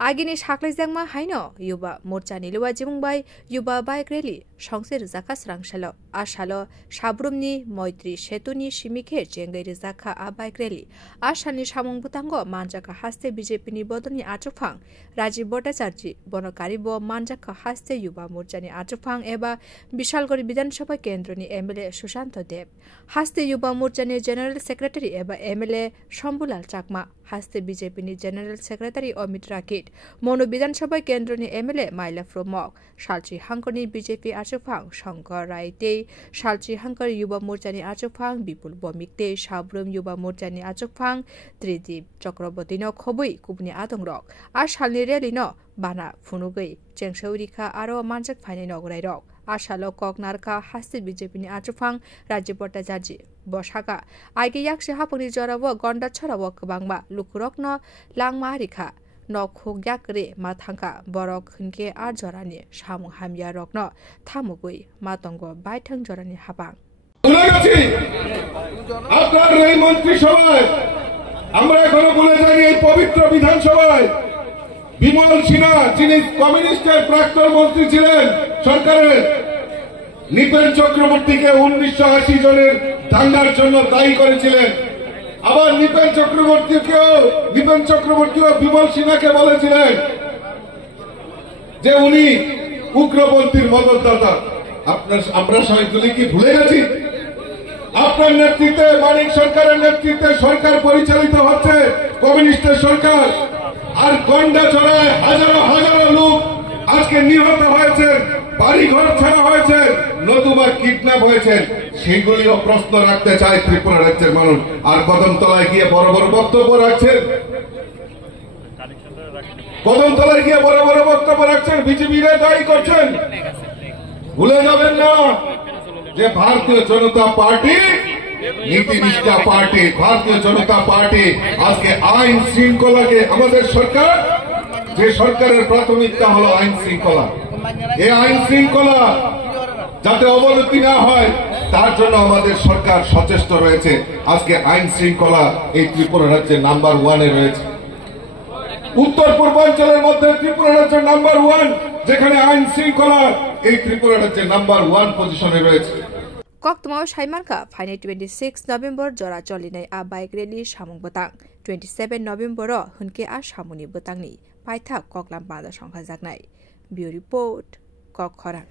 Agini Shaklizangma Haino, Yuba Murchani Lua Jimbai, Yuba Bike Rally, Shongser Zakas Rangshalo, Ashalo, Shabrumni, Moitri, Shetuni, Shimike, Jengay Zaka, a bike rally, Ashani Shamung Butango, Manjaka Haste, BJP Bodoni Achupang, Raji Botacharji, Bonokaribo, Manjaka Haste, Yuba Murchani Achupang, Eba, Bishalgori Bidan Shopa Kendroni, MLA Shushanto Deb, Haste Yuba Murchani General Secretary, Eba MLA Shambulal Chakma, Haste BJP General Secretary Omid Rakit, Mono বিধানসভা কেন্দ্রনি MLA মাইলা ফ্রমক শালচি হাঙ্করনি BJP আচুফাং Shankar রায়তে শালচি হাঙ্কর युवा मोर्चानि आचुफां বিপুল বমিকতে সাবরুম युवा मोर्चानि आचुफां ত্রিদীপ চক্রবর্তী ন খবই কুবনি আদংরক আর শালনি rally ন বানা ফুনুগৈ চেংসৌরিখা আরো মানজাক ফাইনাই নগরাই rock আশালো ককনারকা হাসি বিজেপিনি আচুফাং রাজ্য ভট্টাচার্য বসাকা আইগে ইয়াকসে হাপনি জরাব গন্ডা ছড়াব কবাংবা লুকুরক ন লাংমা রিখা নখোগ্যাকরে মাথাঙ্কা বরক হনকে আর জরানি সামু হামিয়া রকন থামুগুই মাতঙ্গ বাইঠং জরানি হাবাং আপনার এই মন্ত্রিসভায় আমরা এখনো বলে যাই এই পবিত্র বিধানসভায় বিমল সিনহা যিনি কমিউনিস্টের প্রাক্তন মন্ত্রী ছিলেন সরকারের নৃপেন চক্রবর্তীকে 1980 জনের দাঙ্গার জন্য দায়ী করেছিলেন আবার নৃপেন চক্রবর্তীও বিমল সিনহাকে বলেছিলেন যে উনি উগ্রপন্থীর মদতদাতা আমরা সবাই কি ভুলে গেছি আপনার নেতৃত্বে মানিক সরকারের নেতৃত্বে সরকার পরিচালিত হচ্ছে কমিউনিস্টের সরকার আর গন্ডাছড়ায় হাজারো হাজারো লোক আজকে নিহত হয়েছে বাড়িঘর ছাড়া হয়েছে নতুবা কিডন্যাপ হয়েছে সেগুলিও প্রশ্ন রাখতে চায় ত্রিপুরা রাজ্যের মানুষ আর কদমতলায় গিয়ে বড় বড় বক্তব্য রাখছেন বিজেপিরা দায়ী করছেন ভুলে যাবেন না যে ভারতীয় জনতা পার্টি নীতিনিষ্ঠা পার্টি ভারতীয় জনতা পার্টি আজকে আইন শৃঙ্খলাকে আমাদের সরকার যে সরকারের প্রাথমিকতা হলো আইন শৃঙ্খলা এই আইন শৃঙ্খলা যাতে অবনতি না হয় তার জন্য আমাদের সরকার সচেষ্ট রয়েছে আজকে আইন শৃঙ্খলা এই ত্রিপুরা রাজ্যের নাম্বার 1 এ রয়েছে উত্তর পূর্বাঞ্চলের মধ্যে ত্রিপুরা রাজ্যের নাম্বার 1 যেখানে আইন শৃঙ্খলা এই ত্রিপুরা রাজ্যের নাম্বার 1 পজিশনে রয়েছে কক্তমাও সাইমার্কা ফাইনাল 26 নভেম্বর জরা চলিনাই আ বাইক রেলি সামুং বতাং 27 নভেম্বর হুনকে আ সামুনি বতাংনি পাইথা ককলাম বাদা সংখ্যা জাগনাই বিউ রিপোর্ট কক খরাং